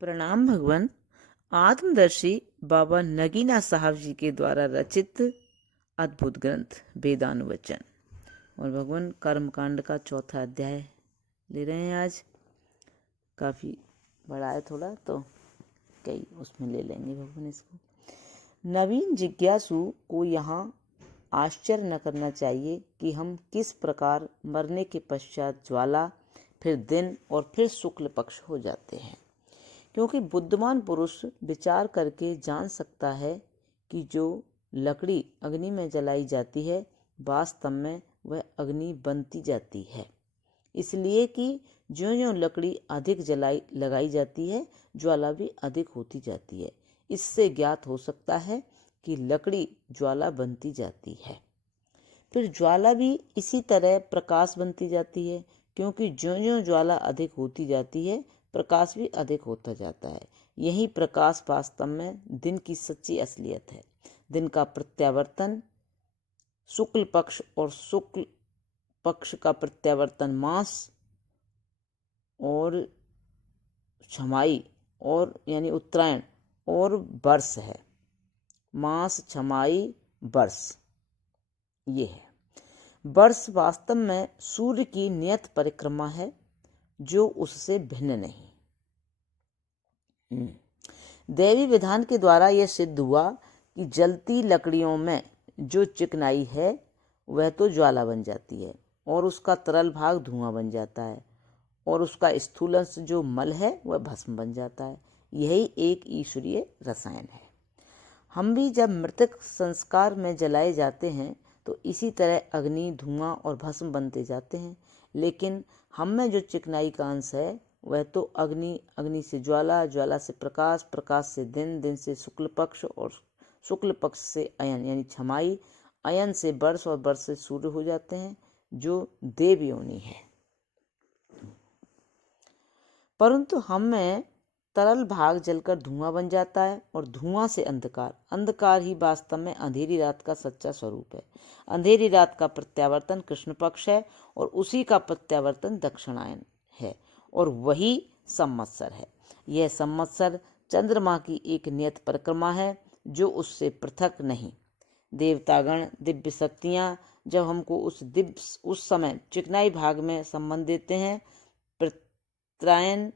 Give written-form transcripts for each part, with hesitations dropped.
प्रणाम भगवान। आत्मदर्शी बाबा नगीना साहब जी के द्वारा रचित अद्भुत ग्रंथ वेदानुवचन और भगवान कर्मकांड का चौथा अध्याय ले रहे हैं आज। काफ़ी बड़ा है थोड़ा, तो कई उसमें ले लेंगे भगवान इसको। नवीन जिज्ञासु को यहाँ आश्चर्य न करना चाहिए कि हम किस प्रकार मरने के पश्चात ज्वाला, फिर दिन और फिर शुक्ल पक्ष हो जाते हैं, क्योंकि बुद्धिमान पुरुष विचार करके जान सकता है कि जो लकड़ी अग्नि में जलाई जाती है वास्तव में वह अग्नि बनती जाती है, इसलिए कि ज्यों-ज्यों लकड़ी अधिक लगाई जाती है ज्वाला भी अधिक होती जाती है। इससे ज्ञात हो सकता है कि लकड़ी ज्वाला बनती जाती है। फिर ज्वाला भी इसी तरह प्रकाश बनती जाती है, क्योंकि ज्यों-ज्यों ज्वाला अधिक होती जाती है प्रकाश भी अधिक होता जाता है। यही प्रकाश वास्तव में दिन की सच्ची असलियत है। दिन का प्रत्यावर्तन शुक्ल पक्ष और शुक्ल पक्ष का प्रत्यावर्तन मास और छमाई और यानी उत्तरायण और वर्ष है। मास, छमाई, वर्ष ये है। वर्ष वास्तव में सूर्य की नियत परिक्रमा है, जो उससे भिन्न नहीं। दैवी विधान के द्वारा यह सिद्ध हुआ कि जलती लकड़ियों में जो चिकनाई है वह तो ज्वाला बन जाती है और उसका तरल भाग धुआं बन जाता है, और उसका स्थूलंश जो मल है वह भस्म बन जाता है। यही एक ईश्वरीय रसायन है। हम भी जब मृतक संस्कार में जलाए जाते हैं तो इसी तरह अग्नि, धुआं और भस्म बनते जाते हैं, लेकिन हम में जो चिकनाई का अंश है वह तो अग्नि, अग्नि से ज्वाला, ज्वाला से प्रकाश, प्रकाश से दिन, दिन से शुक्ल पक्ष और शुक्ल पक्ष से अयन यानी छमाई, अयन से वर्ष और वर्ष से सूर्य हो जाते हैं, जो देव योनि है। परंतु हम में तरल भाग जलकर धुआं बन जाता है और धुआं से अंधकार, अंधकार ही वास्तव में अंधेरी रात का सच्चा स्वरूप है। अंधेरी रात का प्रत्यावर्तन कृष्ण पक्ष है और उसी का प्रत्यावर्तन दक्षिणायन है, और वही संवत्सर है। यह संवत्सर चंद्रमा की एक नियत परिक्रमा है, जो उससे पृथक नहीं। देवतागण, दिव्य शक्तियाँ जब हमको उस समय चिकनाई भाग में संबंध देते हैं, प्रत्यायन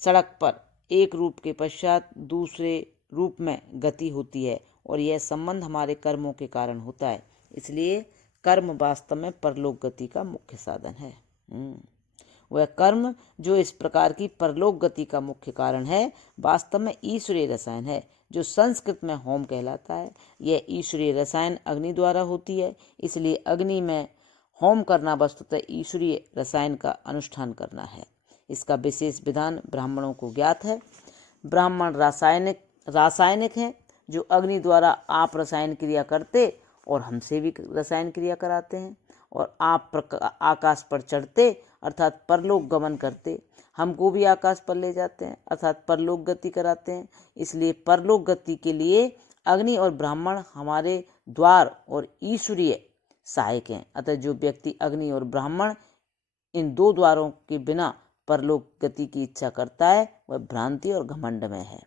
सड़क पर एक रूप के पश्चात दूसरे रूप में गति होती है, और यह संबंध हमारे कर्मों के कारण होता है। इसलिए कर्म वास्तव में परलोक गति का मुख्य साधन है। वह कर्म जो इस प्रकार की परलोक गति का मुख्य कारण है वास्तव में ईश्वरीय रसायन है, जो संस्कृत में होम कहलाता है। यह ईश्वरीय रसायन अग्नि द्वारा होती है, इसलिए अग्नि में होम करना वस्तुतः ईश्वरीय रसायन का अनुष्ठान करना है। इसका विशेष विधान ब्राह्मणों को ज्ञात है। ब्राह्मण रासायनिक हैं, जो अग्नि द्वारा आप रसायन क्रिया करते और हमसे भी रसायन क्रिया कराते हैं, और आप आकाश पर चढ़ते अर्थात परलोक गमन करते, हमको भी आकाश पर ले जाते हैं अर्थात परलोक गति कराते हैं। इसलिए परलोक गति के लिए अग्नि और ब्राह्मण हमारे द्वार और ईश्वरीय सहायक हैं। अतः जो व्यक्ति अग्नि और ब्राह्मण इन दो द्वारों के बिना परलोक गति की इच्छा करता है वह भ्रांति और घमंड में है।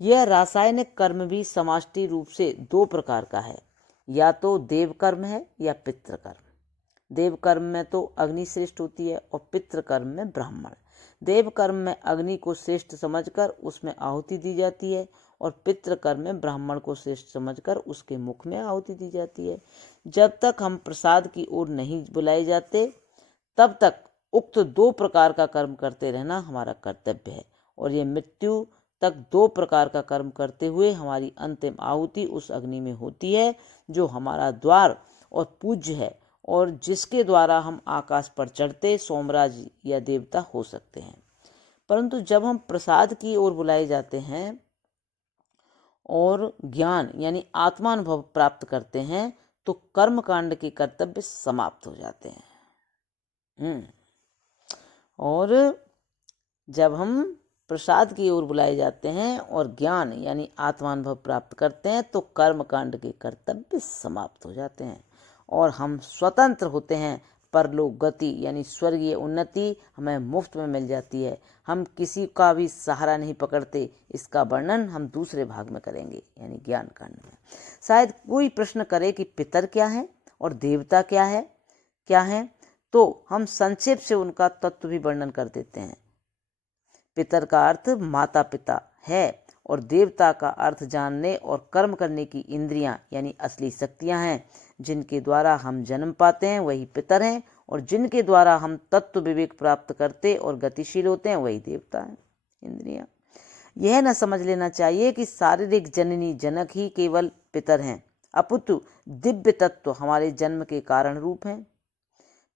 यह रासायनिक कर्म भी समष्टि रूप से दो प्रकार का है, या तो देव कर्म है या पितृ कर्म। देव कर्म में तो अग्नि श्रेष्ठ होती है और पितृ कर्म में ब्राह्मण। देव कर्म में अग्नि को श्रेष्ठ समझकर उसमें आहुति दी जाती है, और पितृ कर्म में ब्राह्मण को श्रेष्ठ समझकर उसके मुख में आहुति दी जाती है। जब तक हम प्रसाद की ओर नहीं बुलाए जाते तब तक उक्त दो प्रकार का कर्म करते रहना हमारा कर्तव्य है, और ये मृत्यु तक दो प्रकार का कर्म करते हुए हमारी अंतिम आहुति उस अग्नि में होती है, जो हमारा द्वार और पूज्य है, और जिसके द्वारा हम आकाश पर चढ़ते सोमराज या देवता हो सकते हैं। परंतु जब हम प्रसाद की ओर बुलाए जाते हैं और ज्ञान यानी आत्मानुभव प्राप्त करते हैं, तो कर्म कांड के कर्तव्य समाप्त हो जाते हैं। और जब हम प्रसाद की ओर बुलाए जाते हैं और ज्ञान यानी आत्मानुभव प्राप्त करते हैं, तो कर्म कांड के कर्तव्य समाप्त हो जाते हैं और हम स्वतंत्र होते हैं परलोक गति यानी स्वर्गीय उन्नति हमें मुफ्त में मिल जाती है। हम किसी का भी सहारा नहीं पकड़ते। इसका वर्णन हम दूसरे भाग में करेंगे यानी ज्ञान कांड में। शायद कोई प्रश्न करे कि पितर क्या है और देवता क्या है, तो हम संक्षेप से उनका तत्व भी वर्णन कर देते हैं। पितर का अर्थ माता पिता है और देवता का अर्थ जानने और कर्म करने की इंद्रियां यानी असली शक्तियां हैं। जिनके द्वारा हम जन्म पाते हैं वही पितर हैं, और जिनके द्वारा हम तत्व विवेक प्राप्त करते और गतिशील होते हैं वही देवता हैं, इंद्रियां। यह न समझ लेना चाहिए कि शारीरिक जननी जनक ही केवल पितर हैं, अपितु दिव्य तत्व हमारे जन्म के कारण रूप हैं।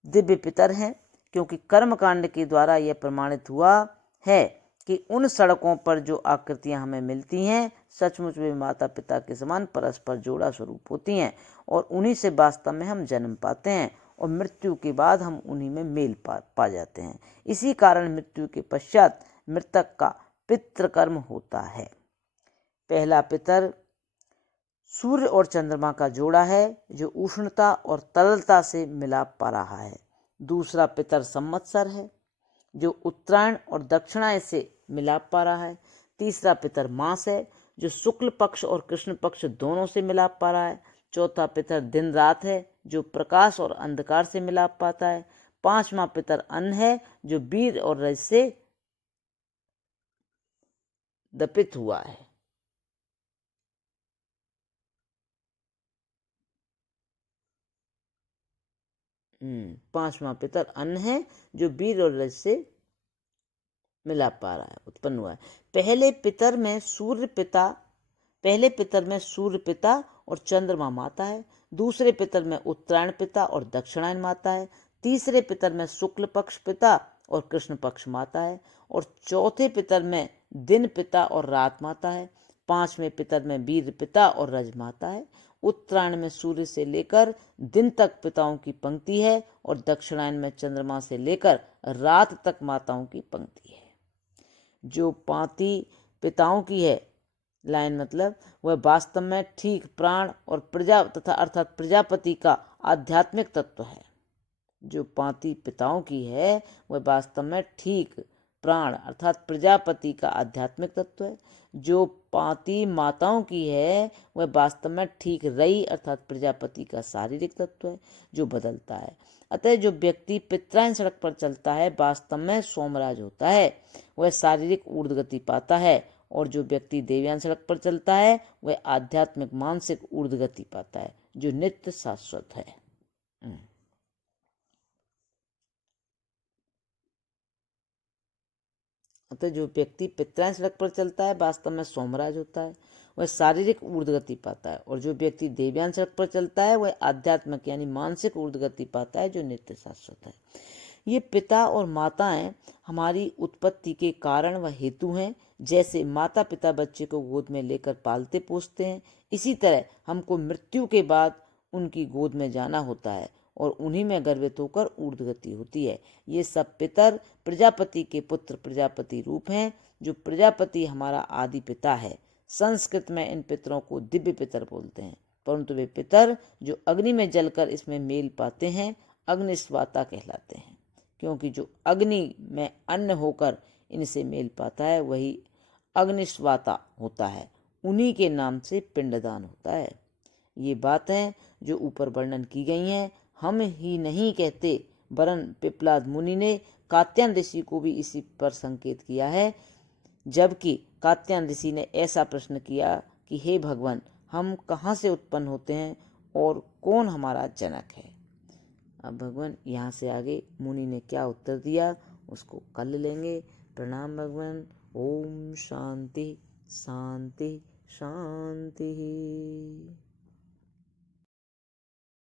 दिव्य पितर हैं क्योंकि कर्म कांड के द्वारा यह प्रमाणित हुआ है कि उन सड़कों पर जो आकृतियां हमें मिलती हैं सचमुच वे माता पिता के समान परस्पर जोड़ा स्वरूप होती हैं, और उन्हीं से वास्तव में हम जन्म पाते हैं और मृत्यु के बाद हम उन्हीं में मेल पा जाते हैं। इसी कारण मृत्यु के पश्चात मृतक का पितृकर्म होता है। पहला पितर सूर्य और चंद्रमा का जोड़ा है जो उष्णता और तरलता से मिलाप पा रहा है। दूसरा पितर संवत्सर है जो उत्तरायण और दक्षिणायन से मिलाप पा रहा है। तीसरा पितर मास है जो शुक्ल पक्ष और कृष्ण पक्ष दोनों से मिलाप पा रहा है। चौथा पितर दिन रात है जो प्रकाश और अंधकार से मिलाप पाता है। पांचवा पितर अन्न है जो वीर और रज से दपित हुआ है। पांचवा पितर अन्न है जो वीर और रज से मिलाप पा रहा है, उत्पन्न हुआ है। पहले पितर में सूर्य पिता और चंद्रमा माता है। दूसरे पितर में उत्तरायण पिता और दक्षिणायन माता है। तीसरे पितर में शुक्ल पक्ष पिता और कृष्ण पक्ष माता है, और चौथे पितर में दिन पिता और रात माता है। पांचवें पितर में वीर पिता और रज माता है। उत्तरायण में सूर्य से लेकर दिन तक पिताओं की पंक्ति है, और दक्षिणायन में चंद्रमा से लेकर रात तक माताओं की पंक्ति है। जो पांति पिताओं की है, लाइन मतलब, वह वास्तव में ठीक प्राण और प्रजा तथा अर्थात प्रजापति का आध्यात्मिक तत्व है। जो पांति पिताओं की है वह वास्तव में ठीक प्राण अर्थात प्रजापति का आध्यात्मिक तत्व है। जो पांति माताओं की है वह वास्तव में ठीक रई अर्थात प्रजापति का शारीरिक तत्व है जो बदलता है। अतः जो व्यक्ति पितरायन सड़क पर चलता है वास्तव में सोमराज होता है, वह शारीरिक ऊर्ध्व गति पाता है, और जो व्यक्ति देवयान सड़क पर चलता है वह आध्यात्मिक मानसिक ऊर्ध्व गति पाता है जो नित्य शाश्वत है। अतः जो व्यक्ति पितरायन सड़क पर चलता है वास्तव में सोमराज होता है, वह शारीरिक ऊर्ध्व गति पाता है, और जो व्यक्ति देवयान सड़क पर चलता है वह आध्यात्मिक यानी मानसिक ऊर्ध्व गति पाता है जो नित्य शाश्वत है। ये पिता और माताएं हमारी उत्पत्ति के कारण व हेतु हैं। जैसे माता पिता बच्चे को गोद में लेकर पालते पोसते हैं, इसी तरह हमको मृत्यु के बाद उनकी गोद में जाना होता है और उन्हीं में गर्वित होकर ऊर्ध्वगति होती है। ये सब पितर प्रजापति के पुत्र प्रजापति रूप हैं, जो प्रजापति हमारा आदि पिता है। संस्कृत में इन पितरों को दिव्य पितर बोलते हैं, परंतु वे पितर जो अग्नि में जलकर इसमें मेल पाते हैं अग्निस्वाता कहलाते हैं, क्योंकि जो अग्नि में अन्न होकर इनसे मेल पाता है वही अग्निस्वाता होता है। उन्हीं के नाम से पिंडदान होता है। ये बातें जो ऊपर वर्णन की गई हैं हम ही नहीं कहते, वरन पिप्लाद मुनि ने कात्यायन ऋषि को भी इसी पर संकेत किया है। जबकि कात्यायन ऋषि ने ऐसा प्रश्न किया कि हे भगवान, हम कहाँ से उत्पन्न होते हैं और कौन हमारा जनक है। अब भगवान यहाँ से आगे मुनि ने क्या उत्तर दिया उसको कल लेंगे। प्रणाम भगवान। ओम शांति शांति शांति।